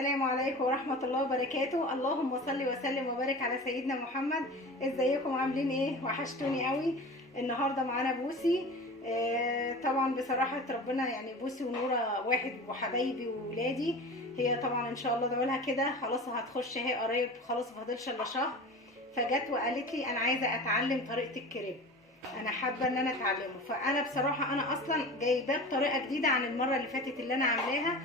السلام عليكم ورحمة الله وبركاته. اللهم صل وسلم وبارك على سيدنا محمد. ازيكم عاملين ايه؟ وحشتوني قوي. النهارده معانا بوسي. طبعا بصراحة ربنا يعني بوسي ونورة واحد وحبايبي وولادي. هي طبعا ان شاء الله دعولها كده خلاص هتخش اهي قريب، خلاص مفاضلش الا شهر. فجت وقالت لي انا عايزة اتعلم طريقة الكريب، انا حابة ان انا اتعلمه. فانا بصراحة انا اصلا جايباه بطريقة جديدة عن المرة اللي فاتت اللي انا عاملاها،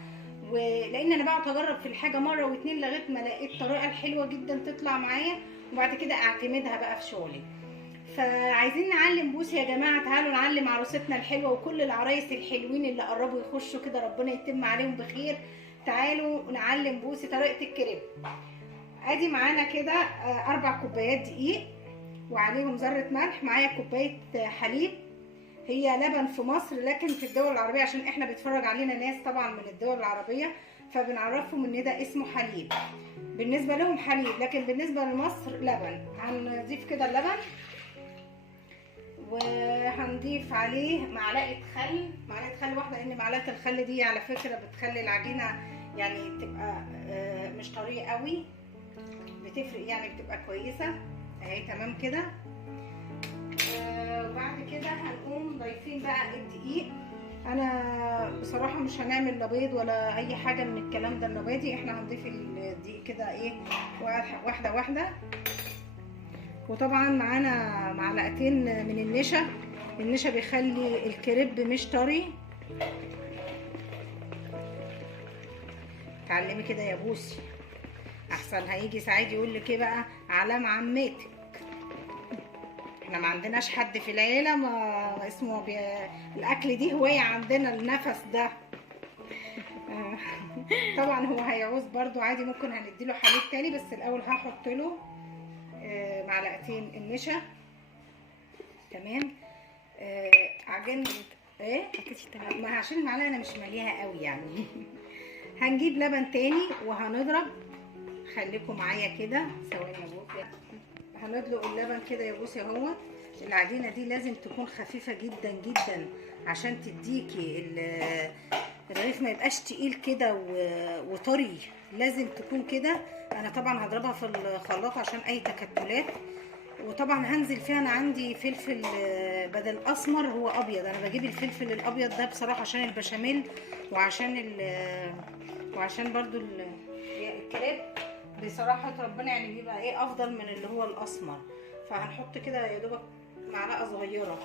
ولان انا بقعد اجرب في الحاجه مره واتنين لغايه ما لقيت الطريقه الحلوه جدا تطلع معايا، وبعد كده اعتمدها بقى في شغلي. فعايزين نعلم بوسي يا جماعه، تعالوا نعلم عروستنا الحلوه وكل العرايس الحلوين اللي قربوا يخشوا كده ربنا يتم عليهم بخير. تعالوا نعلم بوسي طريقه الكريب. ادي معانا كده 4 كوبايات دقيق وعليهم ذره ملح، معايا كوبايه حليب. هي لبن في مصر لكن في الدول العربية عشان احنا بيتفرج علينا ناس طبعا من الدول العربية فبنعرفهم ان ده اسمه حليب، بالنسبة لهم حليب، لكن بالنسبة لمصر لبن. هنضيف كده اللبن وهنضيف عليه معلقة خل واحدة، لان معلقة الخل دي على فكرة بتخلي العجينة يعني تبقى مش طرية قوي، بتفرق يعني بتبقى كويسة اهي. تمام كده. وبعد كده هنقوم ضايفين بقى الدقيق. انا بصراحه مش هنعمل لا بيض ولا اي حاجه من الكلام ده النباتي، احنا هنضيف الدقيق كده ايه واحده واحده. وطبعا معانا معلقتين من النشا بيخلي الكريب مش طري. اتعلمي كده يا بوسي احسن هيجي سعيد يقول لك ايه بقى علام عمتك. احنا ما عندناش حد في العيله ما اسمه الاكل دي هوايه عندنا، النفس ده. طبعا هو هيعوز برضو عادي، ممكن هنديله حليب تاني، بس الاول هحط له معلقتين النشا. تمام. عجينه ايه ما عشان المعلقه انا مش ماليها قوي يعني. هنجيب لبن تاني وهنضرب، خليكم معايا كده ثواني يا بوسي. هندلق اللبن كده يا بوسي اهو. العجينه دي لازم تكون خفيفه جدا جدا عشان تديكي الرغيف ما يبقاش تقيل كده وطري، لازم تكون كده. انا طبعا هضربها في الخلاط عشان اي تكتلات، وطبعا هنزل فيها. انا عندي فلفل بدل اسمر هو ابيض، انا بجيب الفلفل الابيض ده بصراحه عشان البشاميل وعشان برضو الكريب بصراحه ربنا يعني بيبقى ايه افضل من اللي هو الاسمر. فهنحط كده يا دوبك معلقه صغيره،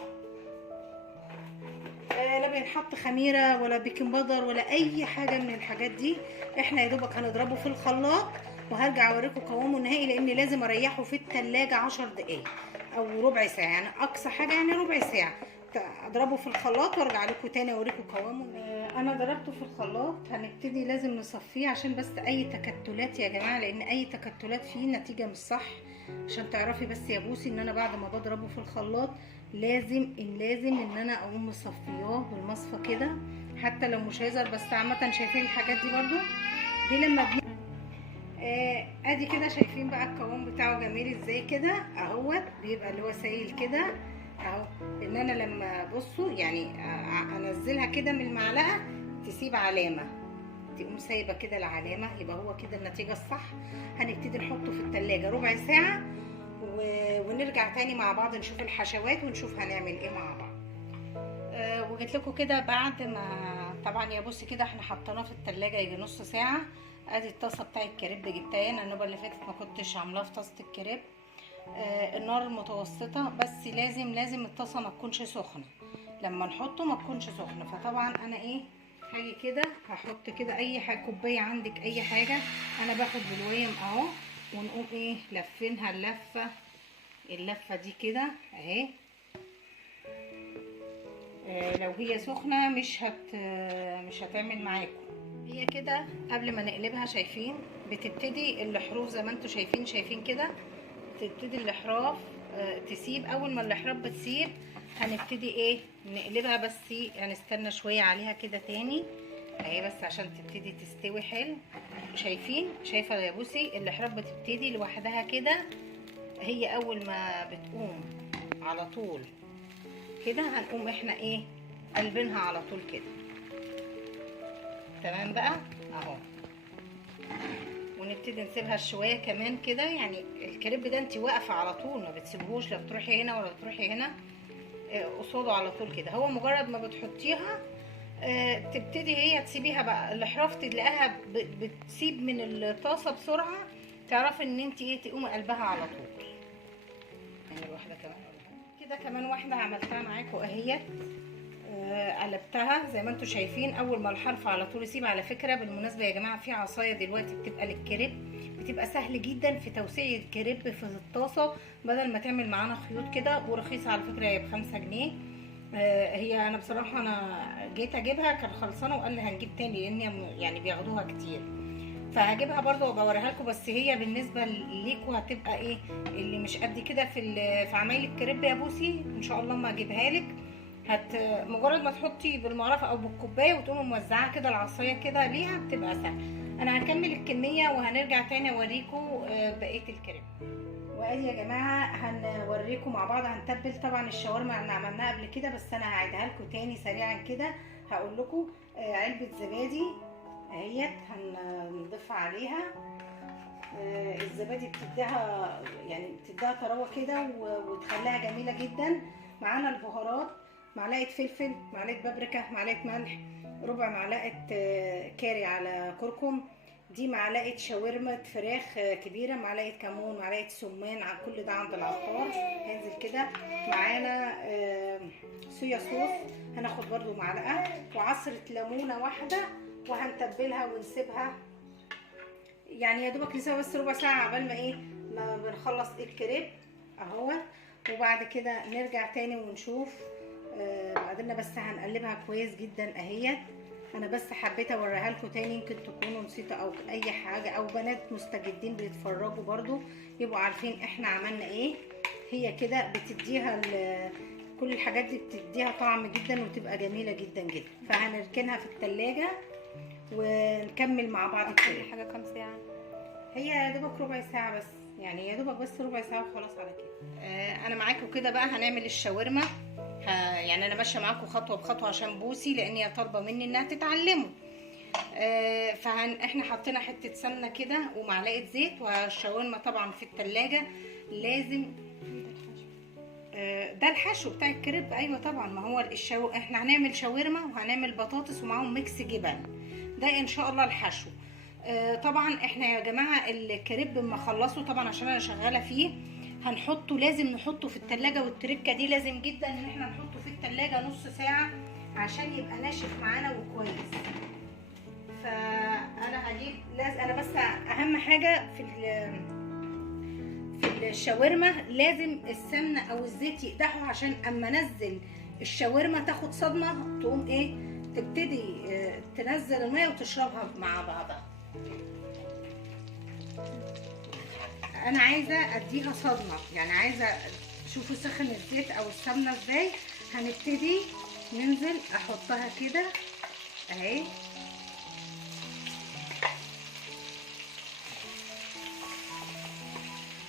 لا بينحط خميره ولا بيكنج باودر ولا اي حاجه من الحاجات دي. احنا يا دوبك هنضربه في الخلاط وهرجع اوريكم قوامه النهائي، لان لازم اريحه في التلاجة 10 دقايق او ربع ساعه، يعني اقصى حاجه يعني ربع ساعه. اضربه في الخلاط وارجع لكم تاني اوريكم قوامه. انا ضربته في الخلاط. هنبتدي لازم نصفيه عشان بس اي تكتلات يا جماعه، لان اي تكتلات فيه نتيجه مش صح. عشان تعرفي بس يا بوسي ان انا بعد ما بضربه في الخلاط لازم ان انا اقوم مصفياه بالمصفى كده، حتى لو مش هيظهر. بس عامه شايفين الحاجات دي برضو دي لما ادي كده شايفين بقى القوام بتاعه جميل ازاي كده اهوت، بيبقى اللي هو سايل كده اهو. ان انا لما بصوا يعني انزلها كده من المعلقه تسيب علامه، تقوم سايبه كده العلامه، يبقى هو كده النتيجه الصح. هنبتدي نحطه في التلاجة ربع ساعه ونرجع تاني مع بعض نشوف الحشوات ونشوف هنعمل ايه مع بعض. وجيت لكم كده بعد ما طبعا يا بصي كده احنا حطيناه في التلاجة يجي نص ساعه. ادي الطاسه بتاع الكريب جبتها انا النوبه اللي فاتت ما كنتش عاملاها في طاسه الكريب. النار متوسطه، بس لازم الطاسه ما تكونش سخنه، لما نحطه ما تكونش سخنه. فطبعا انا ايه هاجي كده هحط كده اي حاجه، كوبايه عندك اي حاجه، انا باخد بالويم اهو، ونقوم ايه لفينها اللفه دي كده اهي. لو هي سخنه مش هتعمل معاكم. هي كده قبل ما نقلبها شايفين بتبتدي الاحراف زي ما انتم شايفين كده، تبتدي الاحراف تسيب. اول ما الاحراف بتسيب هنبتدي ايه نقلبها، بس هنستنى شويه عليها كده تاني اهي، بس عشان تبتدي تستوي حلو. شايفه يا بوسي الاحراف بتبتدي لوحدها كده، هي اول ما بتقوم على طول كده هنقوم احنا ايه قلبينها على طول كده. تمام بقى اهو. هنبتدي نسيبها شويه كمان كده. يعني الكريب ده انت واقفه على طول، ما بتسيبهوش لا بتروحي هنا ولا بتروحي هنا، قصاده على طول كده. هو مجرد ما بتحطيها تبتدي هي تسيبيها بقى الاحراف، تلاقيها بتسيب من الطاسه بسرعه، تعرفي ان انت ايه تقومي قلبها على طول. يعني واحده كمان كده، كمان واحده عملتها معاكم اهيت. قلبتها زي ما انتم شايفين. اول ما الحرف على طول يسيب. على فكره بالمناسبه يا جماعه، في عصايه دلوقتي بتبقى للكريب، بتبقى سهل جدا في توسيع الكريب في الطاسه، بدل ما تعمل معانا خيوط كده. ورخيصه على فكره، هي ب5 جنيه. هي انا بصراحه انا جيت اجيبها كان خلصانه وقال لي هنجيب تاني، لان يعني بياخدوها كتير، فهجيبها برضو وبوريها لكم. بس هي بالنسبه ليكوا هتبقى ايه، اللي مش قد كده في عمايل الكريب يا بوسي، ان شاء الله ما اجيبها لك. مجرد ما تحطي بالمعرفه او بالكوبايه وتقومي موزعاها كده العصايه كده ليها، بتبقى سهله. انا هكمل الكميه وهنرجع تاني اوريكم بقيه الكريب. وادي يا جماعه هنوريكم مع بعض. هنتبل طبعا الشاورما اللي عملناها قبل كده، بس انا هعيدها لكم تاني سريعا كده. هقول لكم علبه زبادي اهيت هنضيفها عليها. الزبادي بتديها يعني بتديها طراوه كده وتخليها جميله جدا. معانا البهارات، معلقه فلفل، معلقه بابريكا، معلقه ملح، ربع معلقه كاري على كركم، دي معلقه شاورما فراخ كبيره، معلقه كمون، معلقه سمان، على كل ده عند العطار هنزل كده. معانا صويا صوص هناخد برضو معلقه، وعصره ليمونه واحده، وهنتبلها ونسيبها يعني يا دوبك نسيبها بس ربع ساعه عبال ما ايه ما بنخلص الكريب اهو. وبعد كده نرجع تاني ونشوف. بعدين بس هنقلبها كويس جدا اهيت. انا بس حبيت اوريها لكم تاني، يمكن تكونوا نسيتوا او اي حاجه، او بنات مستجدين بيتفرجوا برضو يبقوا عارفين احنا عملنا ايه. هي كده بتديها كل الحاجات دي بتديها طعم جدا وتبقى جميله جدا جدا. فهنركنها في التلاجة ونكمل مع بعض كده. حاجه كام ساعه؟ هي يا دوبك ربع ساعه بس، يعني يا دوبك بس ربع ساعه وخلاص على كده. انا معاكم كده بقى هنعمل الشاورما. يعني انا ماشيه معاكم خطوه بخطوه عشان بوسي، لان هي طالبه مني انها تتعلموا. احنا حطينا حته سمنه كده ومعلقه زيت، والشاورما طبعا في التلاجة لازم. ده الحشو بتاع الكريب. ايوه طبعا، ما هو احنا هنعمل شاورما وهنعمل بطاطس ومعاهم ميكس جبن، ده ان شاء الله الحشو. طبعا احنا يا جماعه الكريب لما اخلصه طبعا عشان انا شغاله فيه هنحطه، لازم نحطه في التلاجة. والتركه دي لازم جدا ان احنا نحطه في التلاجة نص ساعه عشان يبقى ناشف معانا وكويس. فانا هجيب انا بس اهم حاجه في الشاورما لازم السمنه او الزيت يقدحوا، عشان اما انزل الشاورما تاخد صدمه تقوم ايه تبتدي تنزل الميه وتشربها مع بعضها. انا عايزه اديها صدمه، يعني عايزه شوفوا سخن الزيت او السمنه ازاي. هنبتدي ننزل احطها كده اهي،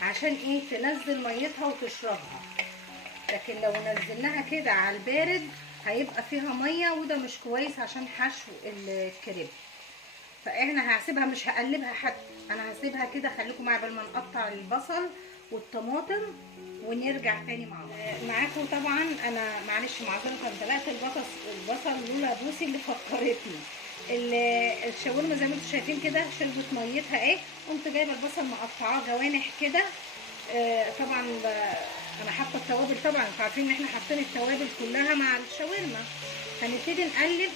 عشان ايه تنزل ميتها وتشربها. لكن لو نزلناها كده على البارد هيبقى فيها ميه، وده مش كويس عشان حشو الكريب. فاحنا هسيبها مش هقلبها حتى، انا هسيبها كده. خليكم معايا قبل ما نقطع البصل والطماطم ونرجع تاني مع بعض. معاكم طبعا انا معلش معذره دلقت البصل لولا بوسي اللي فكرتني. الشاورما زي ما انتم شايفين كده شربت ميتها ايه، قمت جايبه البصل مقطعاه جوانح كده. طبعا انا حاطه التوابل، طبعا انتوا عارفين ان احنا حاطين التوابل كلها مع الشاورما. هنبتدي نقلب.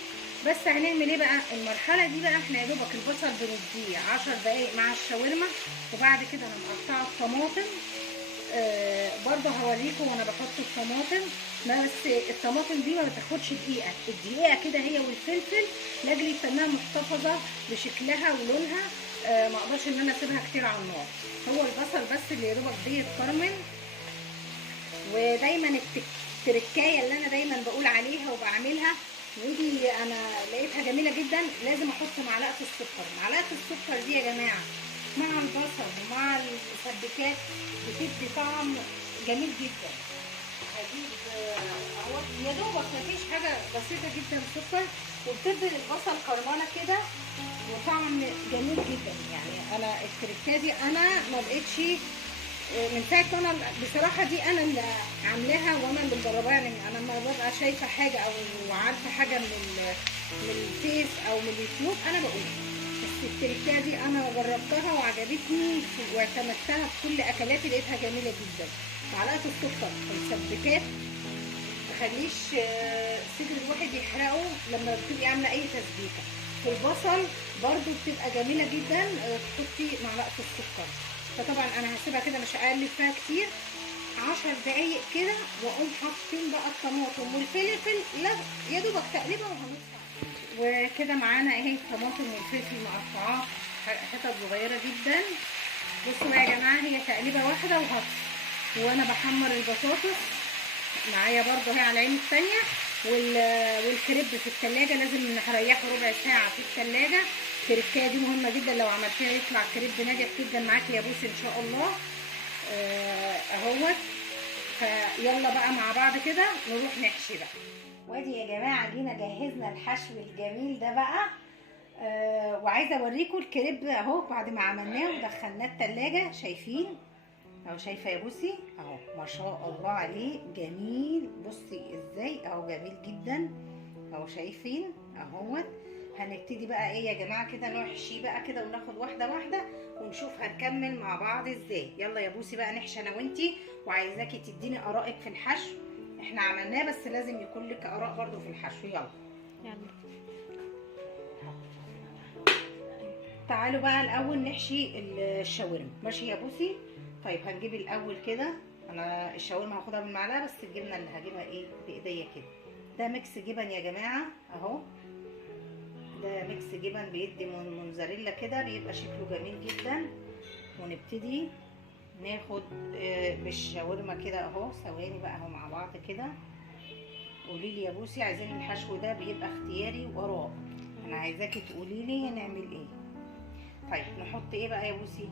بس هنعمل ايه بقى المرحله دي بقى، احنا يا دوبك البصل بنديه 10 دقايق مع الشاورما، وبعد كده هنقطع الطماطم. برضه هوريكم وانا بحط الطماطم. بس الطماطم دي ما بتاخدش دقيقه، الدقيقه كده هي والفلفل لاجل انها محتفظه بشكلها ولونها. ما اقدرش ان انا اسيبها كتير على النار. هو البصل بس اللي يا دوبك بيتكرمل. ودايما التركايه اللي انا دايما بقول عليها وبعملها، ودي انا لقيتها جميله جدا، لازم احط معلقه السكر. معلقه السكر دي يا جماعه مع البصل ومع المسبكات بتدي طعم جميل جدا. هجيب اهو يا دوبك مفيش حاجه بسيطه جدا سكر، وبتدي البصل كرمانه كده وطعم جميل جدا. يعني انا التركه دي انا ما بقتش من ساعه ما انا بصراحه دي انا اللي عاملاها وانا اللي مجرباها. يعني انا لما ببقى شايفه حاجه او عارفه حاجه من الفيس او من اليوتيوب انا بقول، بس التركه دي انا جربتها وعجبتني واعتمدتها في كل اكلاتي، لقيتها جميله جدا. معلقه السكر مسبكات تخليش صدر الواحد يحرقه لما بتبقي عامله اي تسبيكه. في البصل برضو بتبقى جميله جدا تحطي معلقه السكر. فطبعا انا هسيبها كده مش هقلب فيها كتير، 10 دقايق كده، واقوم حاطين بقى الطماطم والفلفل، لا يا دوبك تقليبه وهنطلع. وكده معانا اهي الطماطم والفلفل مقطعاه حتت صغيره جدا. بصوا بقى يا جماعه، هي تقليبه واحده وهطفي، وانا بحمر البطاطس معايا برضو هي على العين الثانيه. والكريب في الثلاجه لازم هريحه ربع ساعه في الثلاجه. التركايه دي مهمه جدا، لو عملتيها يطلع كريب ناجح جدا معاكي يا بوسي ان شاء الله. اهوت. فيلا بقى مع بعض كده نروح نحشي بقى. وادي يا جماعه جينا جهزنا الحشو الجميل ده بقى. وعايزه اوريكم الكريب اهو بعد ما عملناه ودخلناه الثلاجه. شايفين اهو، شايفه يا بوسي اهو ما شاء الله عليه جميل. بصي ازاي اهو جميل جدا اهو، شايفين اهوت. هنبتدي بقى ايه يا جماعه كده نحشي بقى كده، وناخد واحده واحده ونشوف هنكمل مع بعض ازاي. يلا يا بوسي بقى نحشي انا وانتي، وعايزاكي تديني ارائك في الحشو. احنا عملناه بس لازم يكون لك اراء برضو في الحشو. يلا تعالوا بقى الاول نحشي الشاورما. ماشي يا بوسي؟ طيب هنجيب الاول كده، انا الشاورما هاخدها بالمعلقه، بس الجبنه اللي هجيبها ايه بايديا كده. ده ميكس جبن يا جماعه اهو، ده ميكس جبن بيدي موزاريلا كده، بيبقى شكله جميل جدا. ونبتدي ناخد بالشاورما كده اهو. ثواني بقى اهو مع بعض كده. قولي لي يا بوسي عايزين الحشو ده بيبقى اختياري وراء، انا عايزاكي تقولي لي هنعمل ايه. طيب نحط ايه بقى يا بوسي؟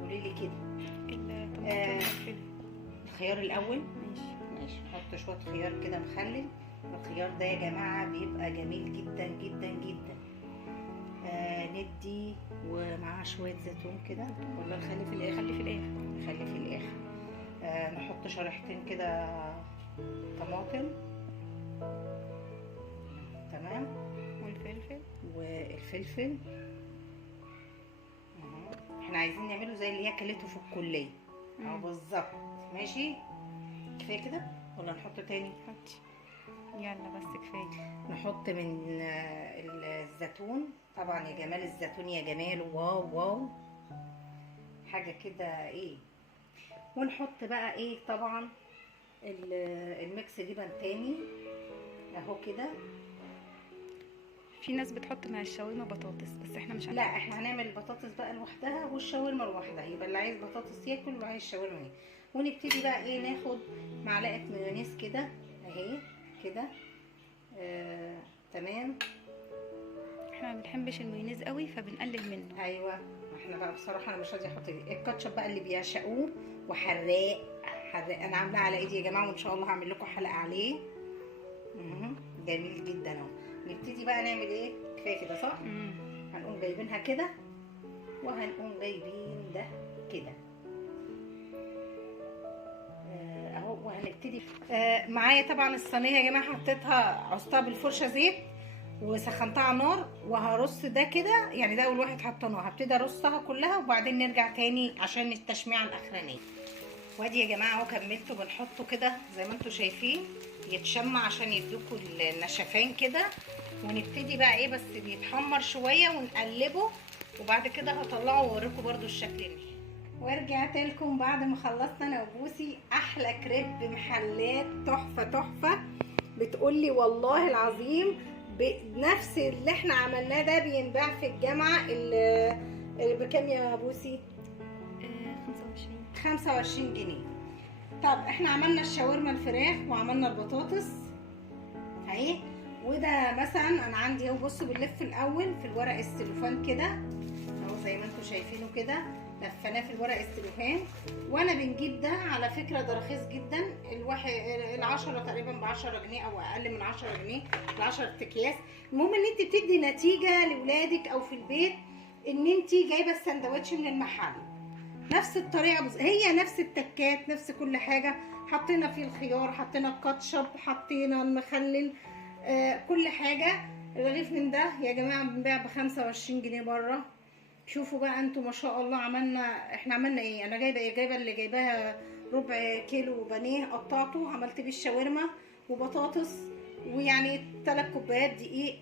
قولي لي كده. الخيار الاول. ماشي نحط شويه خيار كده مخلل. الخيار ده يا جماعه بيبقى جميل جدا جدا جدا. ندي ومعاه شويه زيتون كده، ولا نخلي في الاخر؟ نخلي في الاخر. نحط شريحتين كده طماطم. تمام. والفلفل احنا عايزين نعمله زي اللي هي كلته في الكليه اهو بالظبط. ماشي كفايه كده ولا نحط تاني؟ حطي يلا بس كفايه. نحط من الزيتون طبعا، يا جمال الزيتون يا جمال، واو واو حاجه كده ايه. ونحط بقى ايه طبعا الميكس جبن تاني اهو كده. في ناس بتحط مع الشاورما بطاطس، بس احنا مش لا احنا هنعمل البطاطس بقى لوحدها والشاورما لوحدها، يبقى اللي عايز بطاطس ياكل واللي عايز شاورما ياكل. ونبتدي بقى ايه ناخد معلقه مايونيز كده اهي كده. تمام. احنا ما بنحبش المايونيز قوي فبنقلل منه. ايوه احنا بقى بصراحه انا مش راضيه احط الكاتشب بقى اللي بيعشقوه وحراق حراق. انا عاملاه على ايدي يا جماعه، وان شاء الله هعمل لكم حلقه عليه. جميل جدا اهو. نبتدي بقى نعمل ايه؟ كفايه كده صح؟ هنقوم جايبينها كده، وهنقوم جايبين ده كده اهو. وهنبتدي معايا طبعا الصينيه يا جماعه حطيتها عصتها بالفرشه زيت وسخنتها على النار، وهرص ده كده. يعني ده اول واحد حطيناه، هبتدي ارصها كلها وبعدين نرجع تاني عشان التشميعه الاخرانيه. وادي يا جماعه اهو كملته. بنحطه كده زي ما انتم شايفين يتشمع عشان يدوكوا النشفان كده. ونبتدي بقى ايه بس بيتحمر شويه ونقلبه، وبعد كده هطلعه واوريكم برده الشكل النهائي. ورجعت لكم بعد ما خلصنا انا وبوسي احلى كريب محلات تحفه تحفه. بتقولي والله العظيم بنفس اللي احنا عملناه ده بينباع في الجامعه اللي بكام يا بوسي؟ 25 جنيه. طب احنا عملنا الشاورما الفراخ وعملنا البطاطس اهي. وده مثلا انا عندي اهو، بصوا بنلف الاول في الورق السلوفان كده اهو زي ما انتم شايفينه كده. لفناه في الورق السلوفان. وانا بنجيب ده على فكره ده رخيص جدا، الواحد ال10 تقريبا ب10 جنيه او اقل من 10 جنيه، ال10 اكياس. المهم ان انت بتدي نتيجه لاولادك او في البيت ان انت جايبه السندوتش من المحل نفس الطريقه، هي نفس التكات نفس كل حاجه. حطينا فيه الخيار، حطينا الكاتشب، حطينا المخلل، كل حاجه. الرغيف من ده يا جماعه بنبيع ب25 جنيه بره. شوفوا بقى انتوا ما شاء الله. احنا عملنا ايه؟ انا جايبه اللي جايباها ربع كيلو بانيه قطعته، عملت بيه الشاورما وبطاطس، ويعني 3 كوبايات دقيق.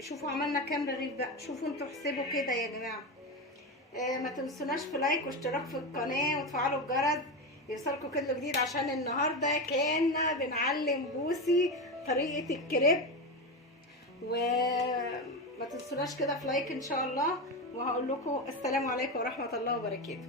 شوفوا عملنا كام رغيف بقى، شوفوا انتوا احسبوا كده يا جماعه. ما تنسوناش في لايك واشتراك في القناه وتفعلوا الجرس يوصلكوا كل جديد، عشان النهارده كان بنعلم بوسي طريقه الكريب. وما تنسوناش كده في لايك ان شاء الله. وهقول لكم السلام عليكم ورحمه الله وبركاته.